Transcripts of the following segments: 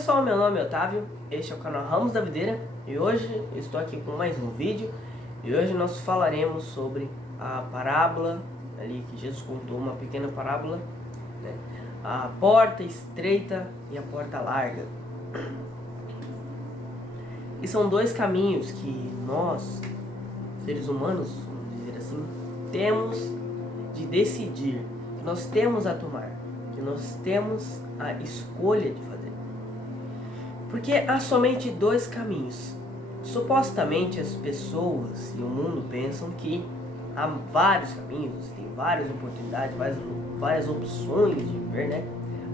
pessoal, meu nome é Otávio, este é o canal Ramos da Videira e hoje eu estou aqui com mais um vídeo e hoje nós falaremos sobre a parábola ali que Jesus contou, uma pequena parábola, né? A porta estreita e a porta larga. E são dois caminhos que nós, seres humanos, vamos dizer assim, temos de decidir, que nós temos a tomar, que nós temos a escolha de fazer. Porque há somente dois caminhos. Supostamente as pessoas e o mundo pensam que há vários caminhos, tem várias oportunidades, várias opções de ver, né?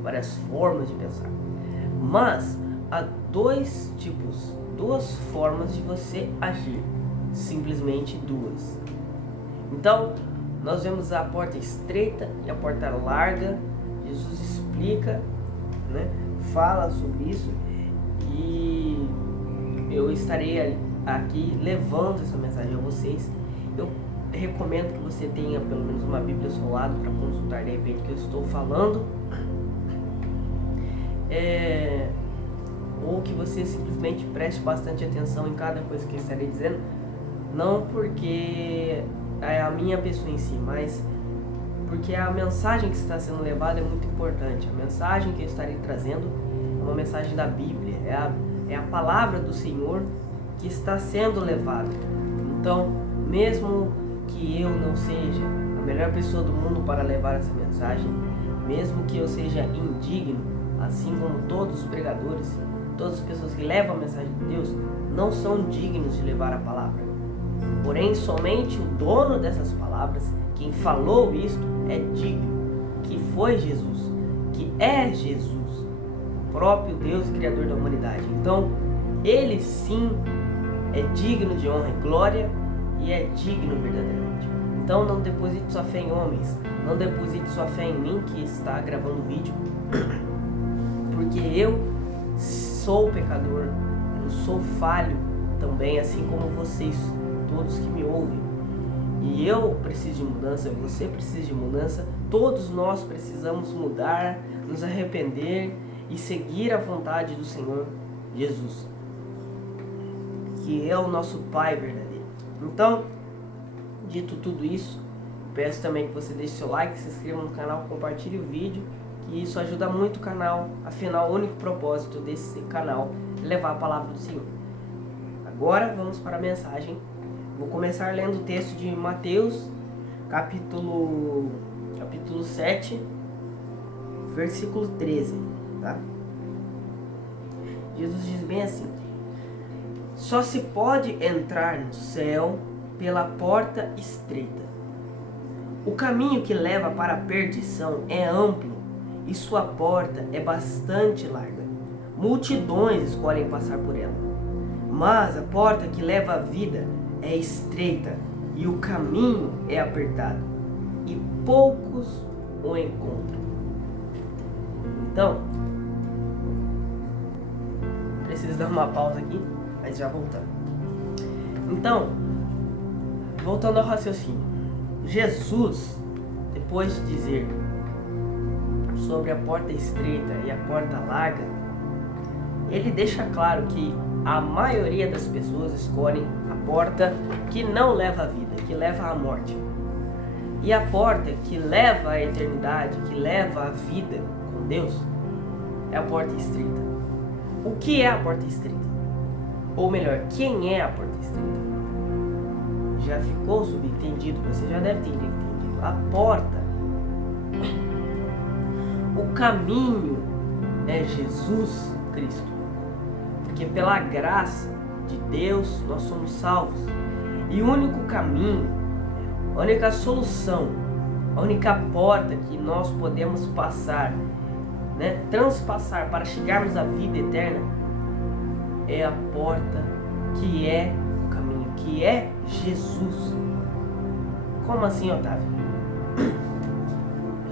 Várias formas de pensar. Mas há dois tipos, duas formas de você agir. Simplesmente duas. Então, nós vemos a porta estreita e a porta larga. Jesus explica, né? Fala sobre isso. E eu estarei aqui levando essa mensagem a vocês. Eu recomendo que você tenha pelo menos uma Bíblia ao seu lado para consultar de repente o que eu estou falando. Ou que você simplesmente preste bastante atenção em cada coisa que eu estarei dizendo. Não porque é a minha pessoa em si, mas porque a mensagem que está sendo levada é muito importante. A mensagem que eu estarei trazendo é uma mensagem da Bíblia, é a palavra do Senhor que está sendo levada. Então, mesmo que eu não seja a melhor pessoa do mundo para levar essa mensagem, mesmo que eu seja indigno, assim como todos os pregadores, todas as pessoas que levam a mensagem de Deus, não são dignos de levar a palavra. Porém, somente o dono dessas palavras, quem falou isto, é digno, que foi Jesus, que é Jesus, o próprio Deus Criador da humanidade. Então, ele sim é digno de honra e glória e é digno verdadeiramente. Então, não deposite sua fé em homens, não deposite sua fé em mim que está gravando o vídeo, porque eu sou pecador, eu sou falho também, assim como vocês, todos que me ouvem. E eu preciso de mudança, você precisa de mudança, todos nós precisamos mudar, nos arrepender e seguir a vontade do Senhor Jesus, que é o nosso Pai verdadeiro. Então, dito tudo isso, peço também que você deixe seu like, se inscreva no canal, compartilhe o vídeo, que isso ajuda muito o canal. Afinal, o único propósito desse canal é levar a palavra do Senhor. Agora vamos para a mensagem. Vou começar lendo o texto de Mateus, capítulo 7, versículo 13, tá? Jesus diz bem assim: só se pode entrar no céu pela porta estreita. O caminho que leva para a perdição é amplo e sua porta é bastante larga. Multidões escolhem passar por ela. Mas a porta que leva à vida é estreita e o caminho é apertado e poucos o encontram. Então, preciso dar uma pausa aqui, mas já voltando. Então, voltando ao raciocínio, Jesus, depois de dizer sobre a porta estreita e a porta larga, ele deixa claro que a maioria das pessoas escolhem a porta que não leva à vida, que leva à morte. E a porta que leva à eternidade, que leva à vida com Deus, é a porta estreita. O que é a porta estreita? Ou melhor, quem é a porta estreita? Já ficou subentendido, você já deve ter entendido. A porta, o caminho é Jesus Cristo. Porque pela graça de Deus nós somos salvos. E o único caminho, a única solução, a única porta que nós podemos passar, né, transpassar para chegarmos à vida eterna, é a porta que é o caminho, que é Jesus. Como assim, Otávio?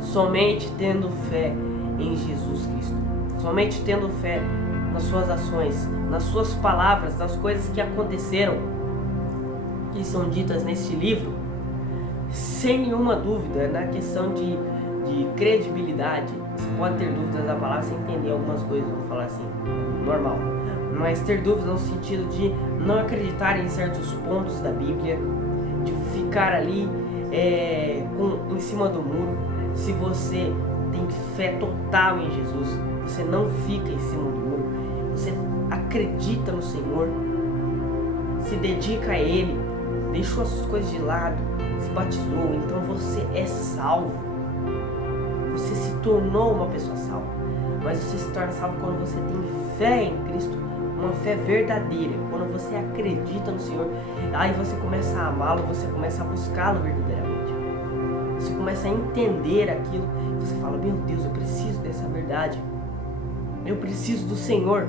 Somente tendo fé em Jesus Cristo, somente tendo fé nas suas ações, nas suas palavras, nas coisas que aconteceram, que são ditas neste livro, sem nenhuma dúvida, na questão de credibilidade, pode ter dúvidas da palavra sem entender algumas coisas, vamos falar assim, normal. Mas ter dúvidas no sentido de não acreditar em certos pontos da Bíblia, de ficar ali em cima do muro. Se você tem fé total em Jesus, você não fica em cima do muro, você acredita no Senhor, se dedica a Ele, deixou as coisas de lado, se batizou, então você é salvo. Você se tornou uma pessoa salva. Mas você se torna salvo quando você tem fé em Cristo, uma fé verdadeira. Quando você acredita no Senhor, aí você começa a amá-lo, você começa a buscá-lo verdadeiramente. Você começa a entender aquilo, você fala, meu Deus, eu preciso dessa verdade. Eu preciso do Senhor.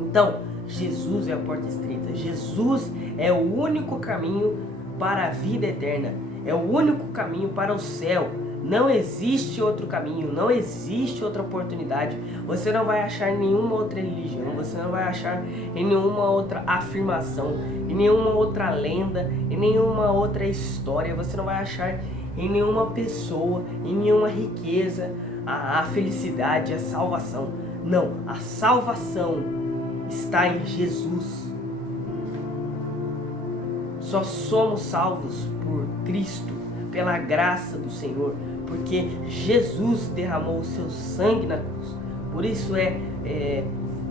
Então, Jesus é a porta estreita. Jesus é o único caminho para a vida eterna. É o único caminho para o céu. Não existe outro caminho, não existe outra oportunidade. Você não vai achar em nenhuma outra religião, você não vai achar em nenhuma outra afirmação, em nenhuma outra lenda, em nenhuma outra história. Você não vai achar em nenhuma pessoa, em nenhuma riqueza, a felicidade, a salvação. Não, a salvação está em Jesus. Só somos salvos por Cristo, pela graça do Senhor, porque Jesus derramou o seu sangue na cruz. Por isso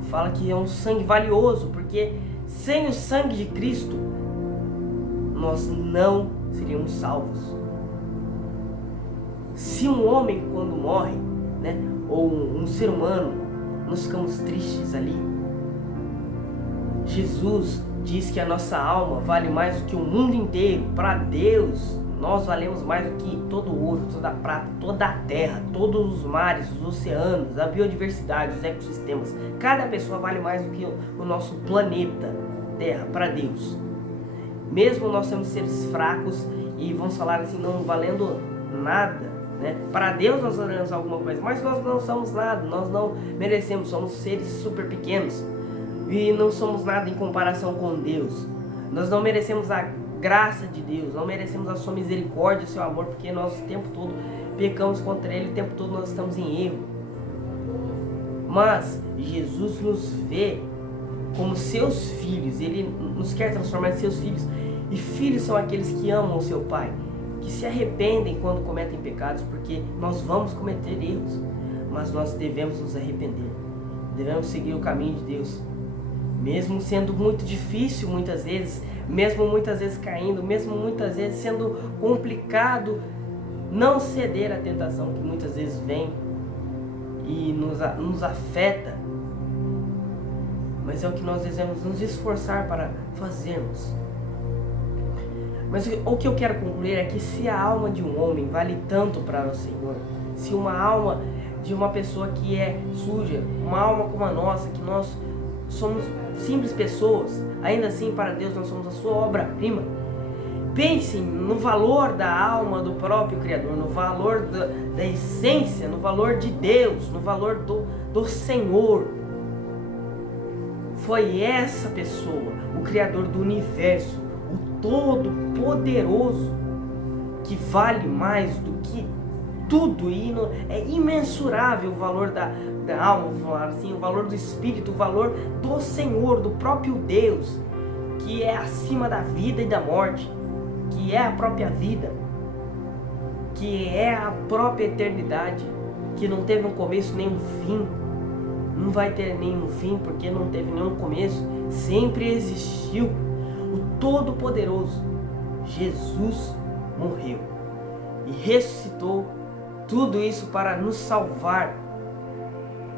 fala que é um sangue valioso, porque sem o sangue de Cristo nós não seríamos salvos. Se um homem quando morre, ou um ser humano, nós ficamos tristes ali, Jesus diz que a nossa alma vale mais do que o mundo inteiro. Para Deus, nós valemos mais do que todo o ouro, toda a prata, toda a terra, todos os mares, os oceanos, a biodiversidade, os ecossistemas. Cada pessoa vale mais do que o nosso planeta Terra, para Deus. Mesmo nós somos seres fracos e vamos falar assim, não valendo nada, para Deus nós valemos alguma coisa, mas nós não somos nada, nós não merecemos, somos seres super pequenos. E não somos nada em comparação com Deus. Nós não merecemos a graça de Deus, não merecemos a sua misericórdia, o seu amor, porque nós o tempo todo pecamos contra Ele, o tempo todo nós estamos em erro. Mas Jesus nos vê como seus filhos, Ele nos quer transformar em seus filhos. E filhos são aqueles que amam o seu Pai, que se arrependem quando cometem pecados, porque nós vamos cometer erros, mas nós devemos nos arrepender, devemos seguir o caminho de Deus. Mesmo sendo muito difícil muitas vezes, mesmo muitas vezes caindo, mesmo muitas vezes sendo complicado, não ceder à tentação que muitas vezes vem e nos afeta. Mas é o que nós devemos nos esforçar para fazermos. Mas o que eu quero concluir é que se a alma de um homem vale tanto para o Senhor, se uma alma de uma pessoa que é suja, uma alma como a nossa, que nós somos simples pessoas, ainda assim para Deus nós somos a sua obra-prima. Pensem no valor da alma do próprio Criador, no valor da essência, no valor de Deus, no valor do Senhor. Foi essa pessoa, o Criador do universo, o Todo-Poderoso, que vale mais do que tudo, e é imensurável o valor da alma, vou falar assim, o valor do Espírito, o valor do Senhor, do próprio Deus, que é acima da vida e da morte, que é a própria vida, que é a própria eternidade, que não teve um começo nem um fim, não vai ter nenhum fim porque não teve nenhum começo, sempre existiu. O Todo-Poderoso, Jesus morreu e ressuscitou, tudo isso para nos salvar,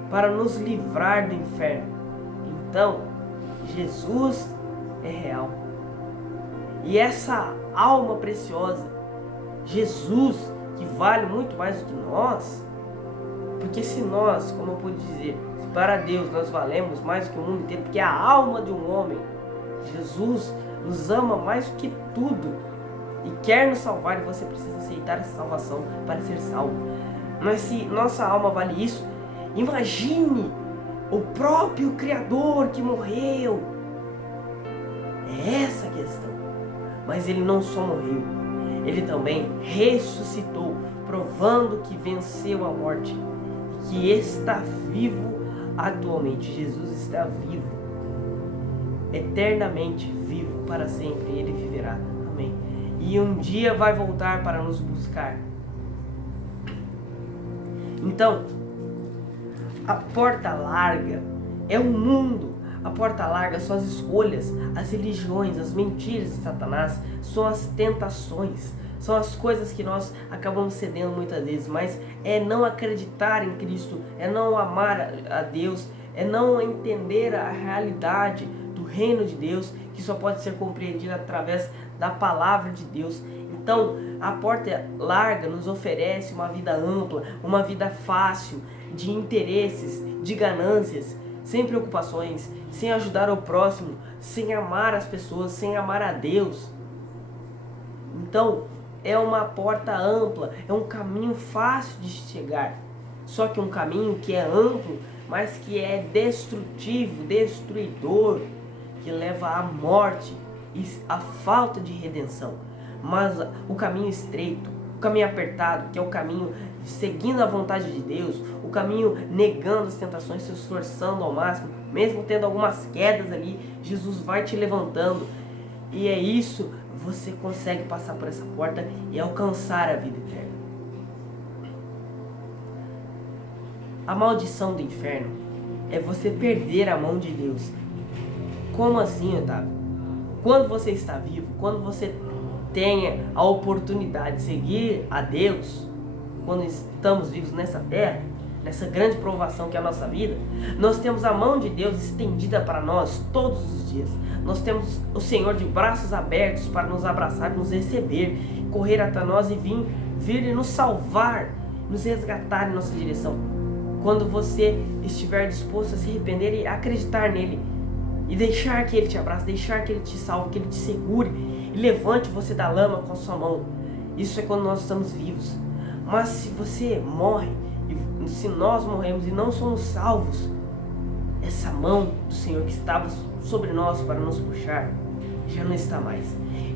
para nos livrar do inferno. Então, Jesus é real. E essa alma preciosa, Jesus, que vale muito mais do que nós, porque se nós, como eu pude dizer, para Deus nós valemos mais do que o mundo inteiro, porque a alma de um homem, Jesus, nos ama mais do que tudo e quer nos salvar, e você precisa aceitar essa salvação para ser salvo. Mas se nossa alma vale isso, imagine o próprio Criador que morreu. É essa a questão. Mas Ele não só morreu, Ele também ressuscitou, provando que venceu a morte. que está vivo atualmente. Jesus está vivo, eternamente vivo, para sempre Ele viverá. Amém. E um dia vai voltar para nos buscar. Então, a porta larga é o mundo. A porta larga são as escolhas, as religiões, as mentiras de Satanás, são as tentações, são as coisas que nós acabamos cedendo muitas vezes, mas é não acreditar em Cristo, é não amar a Deus, é não entender a realidade do reino de Deus, que só pode ser compreendida através da palavra de Deus. Então, a porta larga nos oferece uma vida ampla, uma vida fácil, de interesses, de ganâncias, sem preocupações, sem ajudar o próximo, sem amar as pessoas, sem amar a Deus. Então, é uma porta ampla, é um caminho fácil de chegar. Só que um caminho que é amplo, mas que é destrutivo, destruidor, que leva à morte e à falta de redenção. Mas o caminho estreito, o caminho apertado, que é o caminho seguindo a vontade de Deus, o caminho negando as tentações, se esforçando ao máximo, mesmo tendo algumas quedas ali, Jesus vai te levantando. E é isso, você consegue passar por essa porta e alcançar a vida eterna. A maldição do inferno é você perder a mão de Deus. Como assim, Otávio? Quando você está vivo, quando você tem a oportunidade de seguir a Deus, quando estamos vivos nessa terra, nessa grande provação que é a nossa vida, nós temos a mão de Deus estendida para nós todos os dias. Nós temos o Senhor de braços abertos para nos abraçar, nos receber, correr até nós e vir e nos salvar, nos resgatar em nossa direção. Quando você estiver disposto a se arrepender e acreditar nele, e deixar que ele te abrace, deixar que ele te salve, que ele te segure e levante você da lama com a sua mão. Isso é quando nós estamos vivos. Mas se você morre, e se nós morremos e não somos salvos, essa mão do Senhor que estava sobre nós para nos puxar, já não está mais.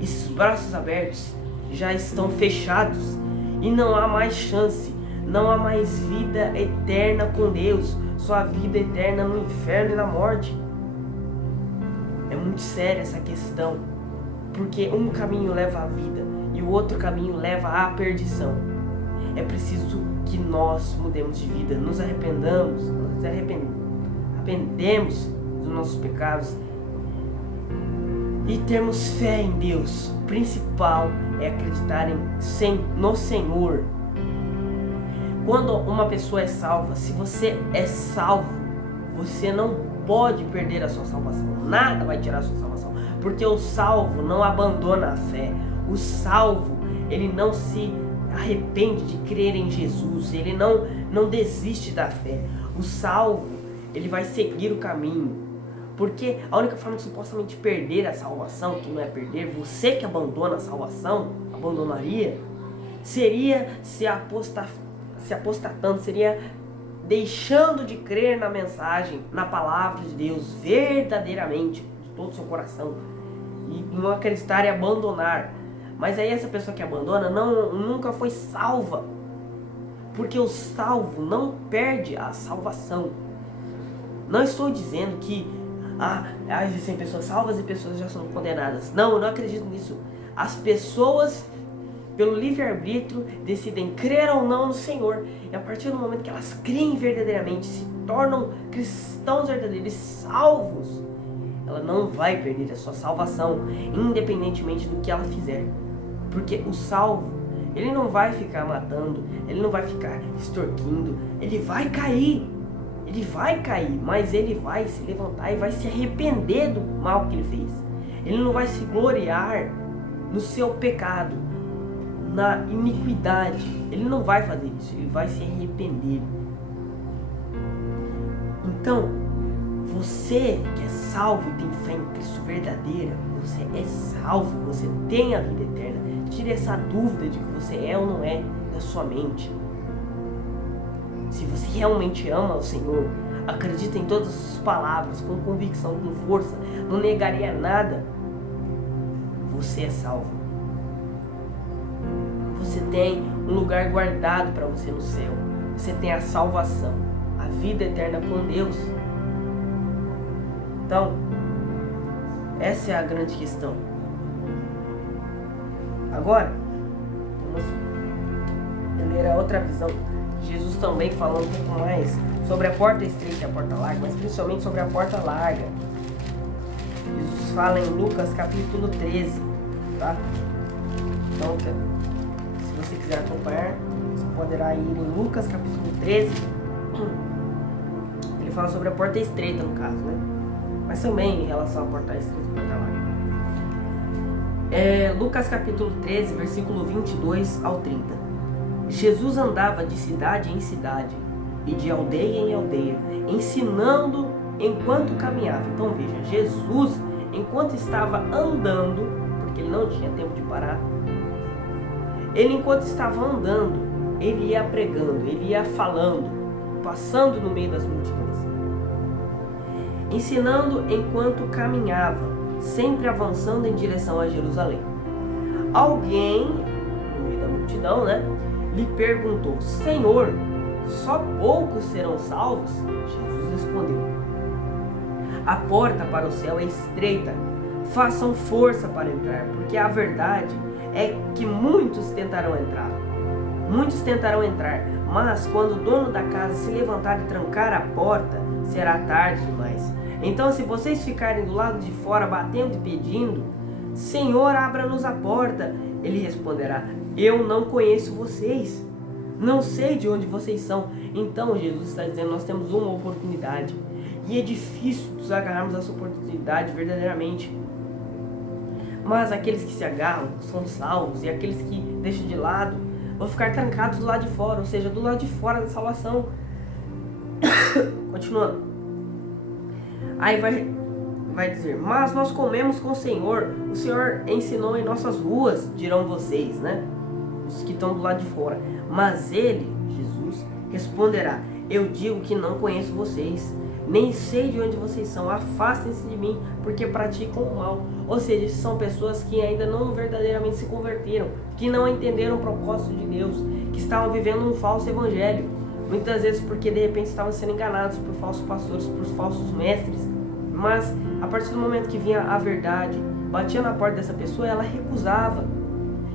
Esses braços abertos já estão fechados e não há mais chance, não há mais vida eterna com Deus, só a vida eterna no inferno e na morte. É muito séria essa questão, porque um caminho leva à vida e o outro caminho leva à perdição. É preciso que nós mudemos de vida, nos arrependemos dos nossos pecados e termos fé em Deus. O principal é acreditar no Senhor. Quando uma pessoa é salva, se você é salvo, você não pode perder a sua salvação. Nada vai tirar a sua salvação, porque o salvo não abandona a fé. O salvo, ele não se arrepende de crer em Jesus, ele não desiste da fé. O salvo, ele vai seguir o caminho, porque a única forma de supostamente perder a salvação, que não é perder, você que abandona a salvação, abandonaria, seria se apostatando, seria deixando de crer na mensagem, na palavra de Deus verdadeiramente, de todo o seu coração, e não acreditar e abandonar. Mas aí essa pessoa que abandona nunca foi salva, porque o salvo não perde a salvação. Não estou dizendo que existem pessoas salvas e pessoas já são condenadas. Não, eu não acredito nisso. As pessoas, pelo livre-arbítrio, decidem crer ou não no Senhor. E a partir do momento que elas creem verdadeiramente, se tornam cristãos verdadeiros, salvos, ela não vai perder a sua salvação, independentemente do que ela fizer. Porque o salvo, ele não vai ficar matando, ele não vai ficar extorquindo, ele vai cair, mas ele vai se levantar e vai se arrepender do mal que ele fez. Ele não vai se gloriar no seu pecado, na iniquidade. Ele não vai fazer isso, ele vai se arrepender. Então, você que é salvo e tem fé em Cristo verdadeira, você é salvo, você tem a vida eterna. Tire essa dúvida de que você é ou não é da sua mente. Se você realmente ama o Senhor, acredita em todas as palavras, com convicção, com força, não negaria nada, você é salvo. Você tem um lugar guardado para você no céu. você tem a salvação, a vida eterna com Deus. Então, essa é a grande questão. Agora, vamos ler a outra visão. Jesus também falou um pouco mais sobre a porta estreita e a porta larga, mas principalmente sobre a porta larga. Jesus fala em Lucas capítulo 13, tá? Então, se você quiser acompanhar, você poderá ir em Lucas capítulo 13. Ele fala sobre a porta estreita, no caso, né? Mas também em relação à porta estreita e à porta larga. Lucas capítulo 13, versículo 22 ao 30. Jesus andava de cidade em cidade e de aldeia em aldeia, ensinando enquanto caminhava. Então veja, Jesus, enquanto estava andando, porque ele não tinha tempo de parar, ele enquanto estava andando, ele ia pregando, ele ia falando, passando no meio das multidões, ensinando enquanto caminhava, sempre avançando em direção a Jerusalém. Alguém, no meio da multidão, lhe perguntou: Senhor, só poucos serão salvos? Jesus respondeu: a porta para o céu é estreita, façam força para entrar, porque a verdade é que muitos tentarão entrar, mas quando o dono da casa se levantar e trancar a porta, será tarde demais. Então, se vocês ficarem do lado de fora batendo e pedindo: Senhor, abra-nos a porta, ele responderá: eu não conheço vocês, não sei de onde vocês são. Então Jesus está dizendo: nós temos uma oportunidade, e é difícil nos agarrarmos a essa oportunidade verdadeiramente. Mas aqueles que se agarram são salvos, e aqueles que deixam de lado vão ficar trancados do lado de fora, ou seja, do lado de fora da salvação. Continuando. Aí vai dizer: mas nós comemos com o Senhor ensinou em nossas ruas, dirão vocês, os que estão do lado de fora. Mas ele, Jesus, responderá: eu digo que não conheço vocês, nem sei de onde vocês são, afastem-se de mim, porque praticam o mal. Ou seja, são pessoas que ainda não verdadeiramente se converteram, que não entenderam o propósito de Deus, que estavam vivendo um falso evangelho, muitas vezes porque de repente estavam sendo enganados por falsos pastores, por falsos mestres. Mas a partir do momento que vinha a verdade, batia na porta dessa pessoa, ela recusava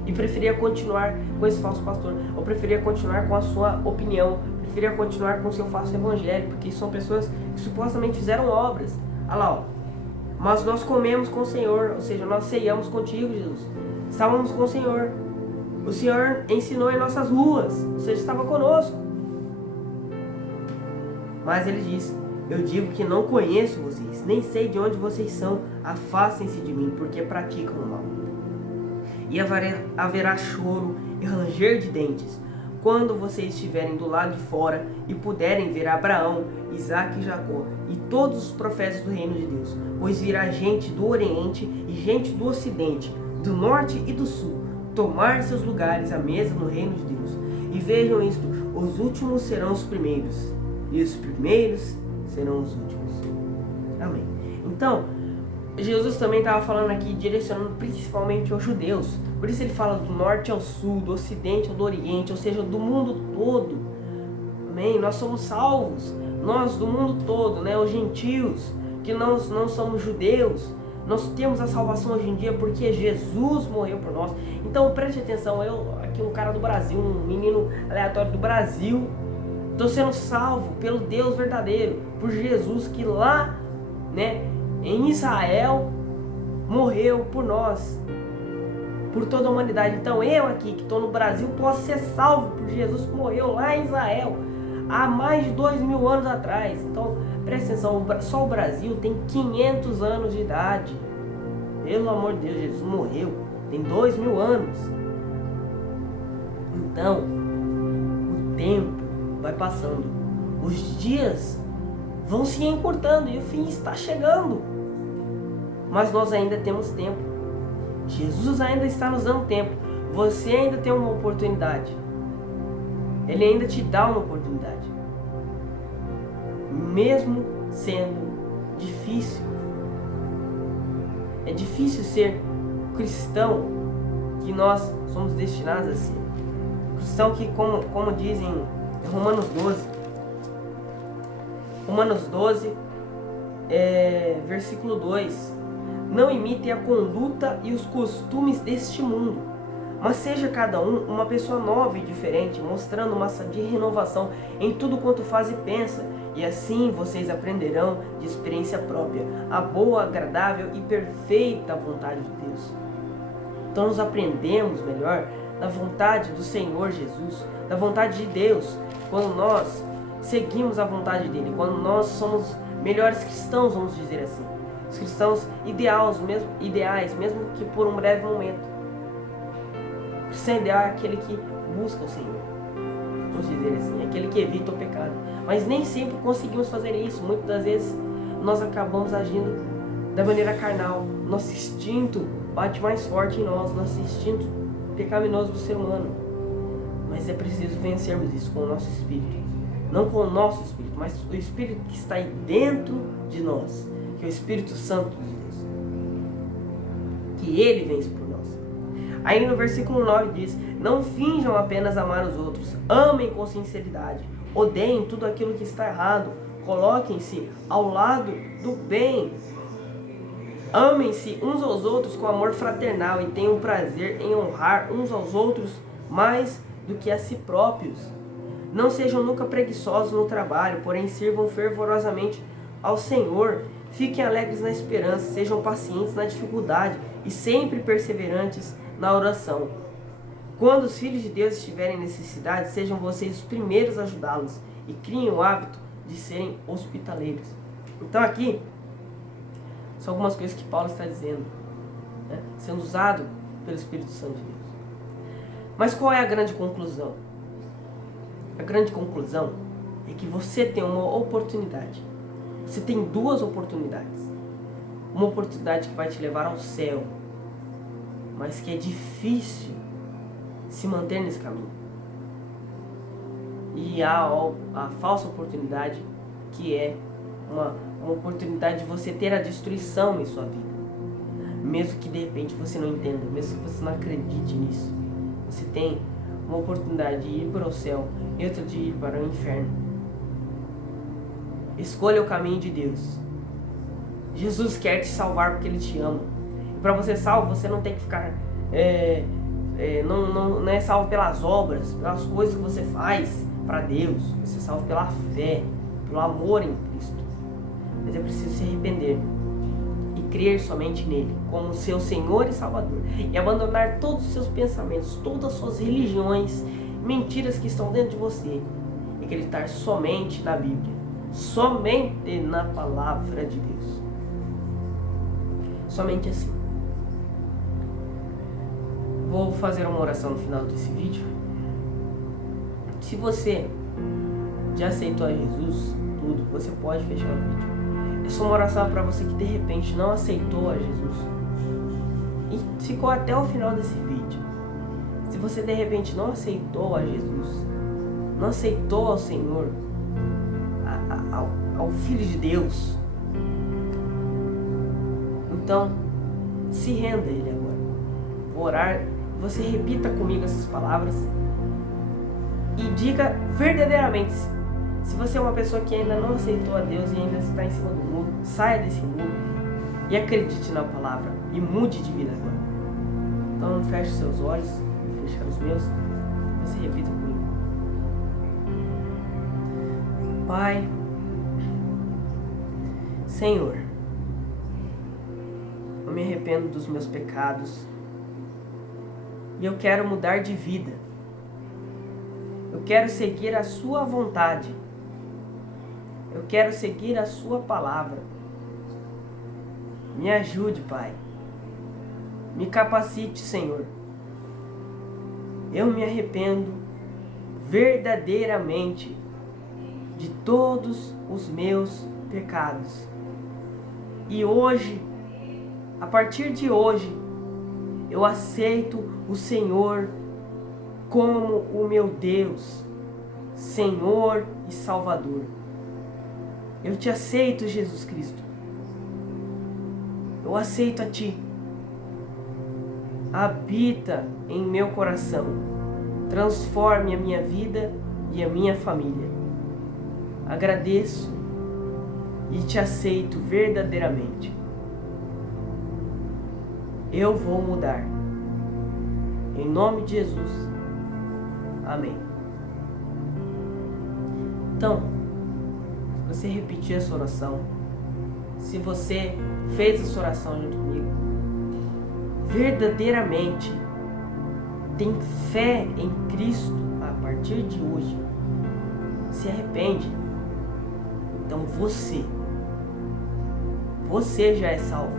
e preferia continuar com esse falso pastor, ou preferia continuar com a sua opinião, preferia continuar com o seu falso evangelho, porque são pessoas que supostamente fizeram obras. Olha lá, ó. Mas nós comemos com o Senhor, ou seja, nós ceiamos contigo, Jesus. Estávamos com o Senhor ensinou em nossas ruas, ou seja, estava conosco. Mas ele disse: eu digo que não conheço vocês, nem sei de onde vocês são, afastem-se de mim, porque praticam o mal. E haverá choro e ranger de dentes, quando vocês estiverem do lado de fora e puderem ver Abraão, Isaque e Jacó, e todos os profetas do reino de Deus, pois virá gente do Oriente e gente do Ocidente, do Norte e do Sul, tomar seus lugares à mesa no reino de Deus. E vejam isto: os últimos serão os primeiros, e os primeiros serão os últimos. Amém. Então, Jesus também estava falando aqui, direcionando principalmente aos judeus. Por isso ele fala do norte ao sul, do ocidente ao do oriente, ou seja, do mundo todo. Amém? Nós somos salvos, nós do mundo todo, os gentios, que nós não somos judeus. Nós temos a salvação hoje em dia porque Jesus morreu por nós. Então preste atenção, eu aqui um cara do Brasil, um menino aleatório do Brasil, estou sendo salvo pelo Deus verdadeiro, por Jesus, que lá, em Israel, morreu por nós, por toda a humanidade. Então eu aqui, que estou no Brasil, posso ser salvo por Jesus que morreu lá em Israel, há mais de 2000 anos atrás. Então presta atenção, só o Brasil tem 500 anos de idade. Pelo amor de Deus, Jesus morreu, tem 2000 anos. Então, o tempo vai passando, os dias vão se encurtando e o fim está chegando. Mas nós ainda temos tempo. Jesus ainda está nos dando tempo. Você ainda tem uma oportunidade. Ele ainda te dá uma oportunidade. Mesmo sendo difícil. É difícil ser cristão que nós somos destinados a ser. Cristão que, como dizem Romanos 12. Romanos 12, versículo 2. Não imitem a conduta e os costumes deste mundo, mas seja cada um uma pessoa nova e diferente, mostrando uma sadia renovação em tudo quanto faz e pensa, e assim vocês aprenderão de experiência própria a boa, agradável e perfeita vontade de Deus. Então nós aprendemos melhor da vontade do Senhor Jesus, da vontade de Deus, quando nós seguimos a vontade dele, quando nós somos melhores cristãos, vamos dizer assim. Os cristãos ideais, mesmo que por um breve momento. O cristão ideal é aquele que busca o Senhor, vamos dizer assim, aquele que evita o pecado. Mas nem sempre conseguimos fazer isso. Muitas das vezes nós acabamos agindo da maneira carnal. Nosso instinto bate mais forte em nós, nosso instinto pecaminoso do ser humano. Mas é preciso vencermos isso com o nosso espírito. Não com o nosso espírito, mas o espírito que está aí dentro de nós, que é o Espírito Santo de Deus. Que ele vence por nós. Aí no versículo 9 diz: não finjam apenas amar os outros, amem com sinceridade, odeiem tudo aquilo que está errado, coloquem-se ao lado do bem. Amem-se uns aos outros com amor fraternal e tenham prazer em honrar uns aos outros mais do que a si próprios. Não sejam nunca preguiçosos no trabalho, porém sirvam fervorosamente ao Senhor. Fiquem alegres na esperança, sejam pacientes na dificuldade e sempre perseverantes na oração. Quando os filhos de Deus estiverem em necessidade, sejam vocês os primeiros a ajudá-los e criem o hábito de serem hospitaleiros. Então aqui são algumas coisas que Paulo está dizendo, né? Sendo usado pelo Espírito Santo de Deus. Mas qual é a grande conclusão? A grande conclusão é que você tem uma oportunidade. Você tem duas oportunidades. Uma oportunidade que vai te levar ao céu, mas que é difícil se manter nesse caminho. E há a falsa oportunidade, que é uma oportunidade de você ter a destruição em sua vida. Mesmo que de repente você não entenda, mesmo que você não acredite nisso. Você tem uma oportunidade de ir para o céu e outra de ir para o inferno. Escolha o caminho de Deus. Jesus quer te salvar porque Ele te ama. E para você ser salvo, você não tem que ficar... não é salvo pelas obras, pelas coisas que você faz para Deus. Você é salvo pela fé, pelo amor em Cristo. Mas é preciso se arrepender e crer somente nele como seu Senhor e Salvador, e abandonar todos os seus pensamentos, todas as suas religiões, mentiras que estão dentro de você, e acreditar somente na Bíblia, somente na Palavra de Deus. Somente assim. Vou fazer uma oração no final desse vídeo. Se você já aceitou a Jesus, tudo, você pode fechar o vídeo. É só uma oração para você que de repente não aceitou a Jesus e ficou até o final desse vídeo. Se você de repente não aceitou a Jesus, não aceitou ao Senhor, ao Filho de Deus, então se renda a Ele agora. Vou orar, você repita comigo essas palavras e diga verdadeiramente. Se você é uma pessoa que ainda não aceitou a Deus e ainda está em cima do muro, saia desse muro e acredite na palavra e mude de vida agora. Então feche seus olhos, feche os meus, e você repita comigo. Pai, Senhor, eu me arrependo dos meus pecados e eu quero mudar de vida. Eu quero seguir a sua vontade. Eu quero seguir a sua palavra. Me ajude, Pai. Me capacite, Senhor. Eu me arrependo verdadeiramente de todos os meus pecados. E hoje, a partir de hoje, eu aceito o Senhor como o meu Deus, Senhor e Salvador. Eu te aceito, Jesus Cristo. Eu aceito a Ti. Habita em meu coração. Transforme a minha vida e a minha família. Agradeço e te aceito verdadeiramente. Eu vou mudar. Em nome de Jesus. Amém. Então, se você repetir essa oração, se você fez essa oração junto comigo, verdadeiramente tem fé em Cristo a partir de hoje, se arrepende, então você já é salvo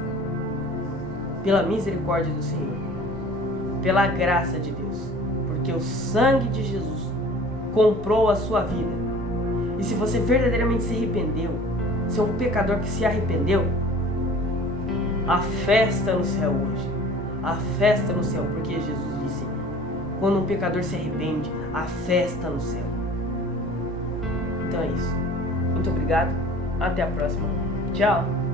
pela misericórdia do Senhor, pela graça de Deus, porque o sangue de Jesus comprou a sua vida. E se você verdadeiramente se arrependeu, se é um pecador que se arrependeu, a festa no céu hoje, a festa no céu, porque Jesus disse, quando um pecador se arrepende, a festa no céu. Então é isso. Muito obrigado. Até a próxima. Tchau.